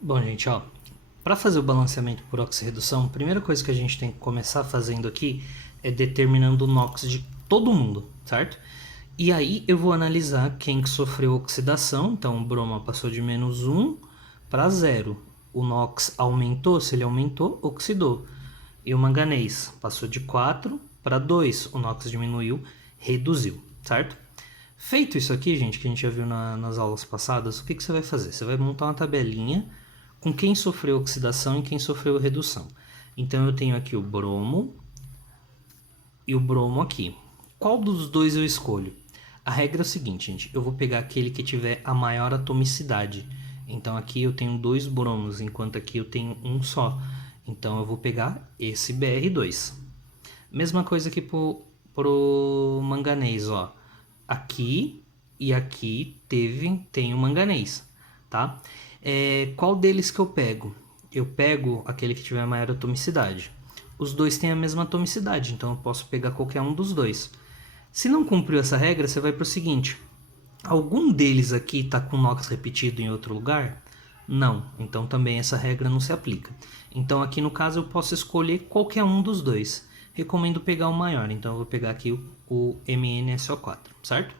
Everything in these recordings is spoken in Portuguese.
Bom, gente, ó, para fazer o balanceamento por oxirredução, a primeira coisa que a gente tem que começar fazendo aqui é determinando o NOx de todo mundo, certo? E aí eu vou analisar quem que sofreu oxidação. Então o bromo passou de -1 para 0. O NOx aumentou, se ele aumentou, oxidou. E o manganês passou de 4 para 2. O NOx diminuiu, reduziu, certo? Feito isso aqui, gente, que a gente já viu nas aulas passadas, o que você vai fazer? Você vai montar uma tabelinha com quem sofreu oxidação e quem sofreu redução. Então eu tenho aqui o bromo e o bromo aqui. Qual dos dois eu escolho? A regra é o seguinte, gente, eu vou pegar aquele que tiver a maior atomicidade. Então aqui eu tenho 2 bromos, enquanto aqui eu tenho um só. Então eu vou pegar esse Br2. Mesma coisa aqui pro manganês, ó. Aqui e aqui tem o manganês, tá? Qual deles que eu pego? Eu pego aquele que tiver maior atomicidade. Os dois têm a mesma atomicidade, então eu posso pegar qualquer um dos dois. Se não cumpriu essa regra, você vai para o seguinte: algum deles aqui está com NOx repetido em outro lugar? Não, então também essa regra não se aplica. Então aqui no caso eu posso escolher qualquer um dos dois. Recomendo pegar o maior, então eu vou pegar aqui o MnSO4, certo?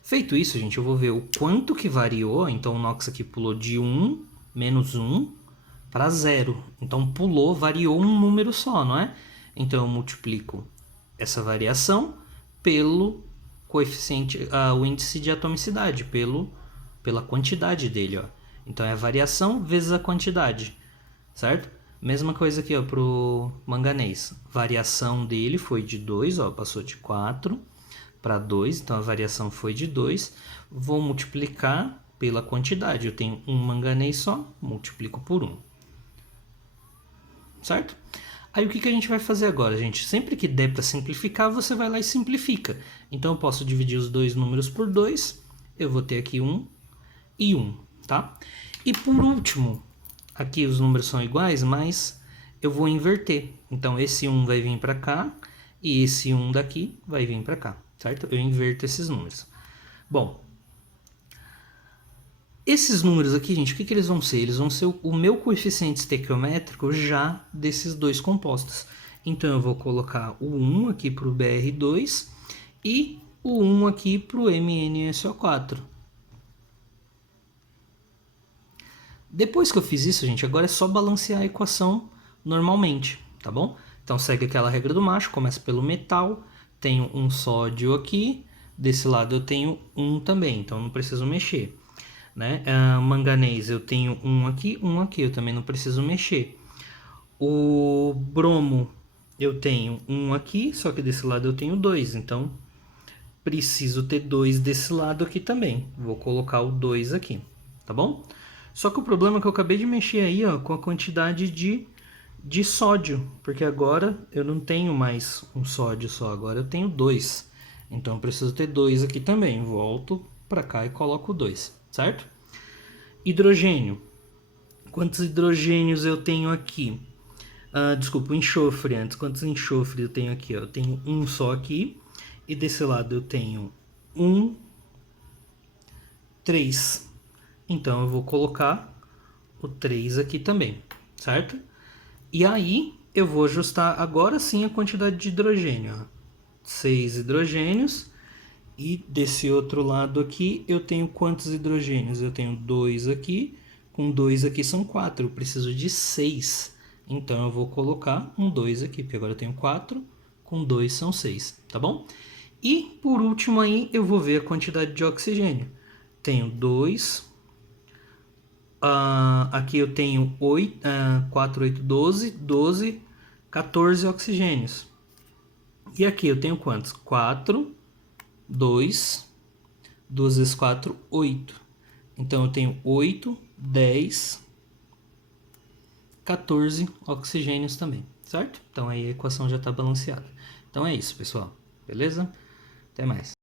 Feito isso, gente, eu vou ver o quanto que variou. Então o NOx aqui pulou de 1, -1, para 0. Então pulou, variou um número só, não é? Então eu multiplico essa variação pelo coeficiente, o índice de atomicidade, pela quantidade dele, ó. Então é a variação vezes a quantidade, certo? Mesma coisa aqui, ó, pro manganês. Variação dele foi de 2, ó, passou de 4 para 2, então a variação foi de 2. Vou multiplicar pela quantidade. Eu tenho um manganês só, multiplico por 1. Certo? Aí o que a gente vai fazer agora, gente? Sempre que der para simplificar, você vai lá e simplifica. Então eu posso dividir os dois números por 2. Eu vou ter aqui 1 e 1, tá? E por último, aqui os números são iguais, mas eu vou inverter. Então esse 1 vai vir para cá e esse 1 daqui vai vir para cá, certo? Eu inverto esses números. Bom, esses números aqui, gente, o que eles vão ser? Eles vão ser o meu coeficiente estequiométrico já desses dois compostos. Então eu vou colocar o 1 aqui para o Br2 e o 1 aqui para o MnSO4. Depois que eu fiz isso, gente, agora é só balancear a equação normalmente, tá bom? Então segue aquela regra do macho, começa pelo metal, tenho um sódio aqui, desse lado eu tenho um também, então não preciso mexer. Né? Manganês eu tenho um aqui, eu também não preciso mexer. O bromo eu tenho um aqui, só que desse lado eu tenho 2, então preciso ter 2 desse lado aqui também. Vou colocar o 2 aqui, tá bom? Só que o problema é que eu acabei de mexer aí, ó, com a quantidade de sódio, porque agora eu não tenho mais um sódio só, agora eu tenho 2. Então eu preciso ter 2 aqui também. Volto para cá e coloco 2, certo? Hidrogênio. Quantos hidrogênios eu tenho aqui? Desculpa, o enxofre antes. Quantos enxofres eu tenho aqui? Ó? Eu tenho um só aqui. E desse lado eu tenho 3. Então eu vou colocar o 3 aqui também, certo? E aí eu vou ajustar agora sim a quantidade de hidrogênio. Ó. 6 hidrogênios. E desse outro lado aqui eu tenho quantos hidrogênios? Eu tenho 2 aqui. Com 2 aqui são 4. Eu preciso de 6. Então eu vou colocar um 2 aqui, porque agora eu tenho 4. Com 2 são 6, tá bom? E por último aí eu vou ver a quantidade de oxigênio. Tenho 2. Aqui eu tenho 8, 4, 8, 12. 12, 14 oxigênios. E aqui eu tenho quantos? 4, 2, 2 vezes 4, 8. Então eu tenho 8, 10, 14 oxigênios também, certo? Então aí a equação já está balanceada. Então é isso, pessoal. Beleza? Até mais.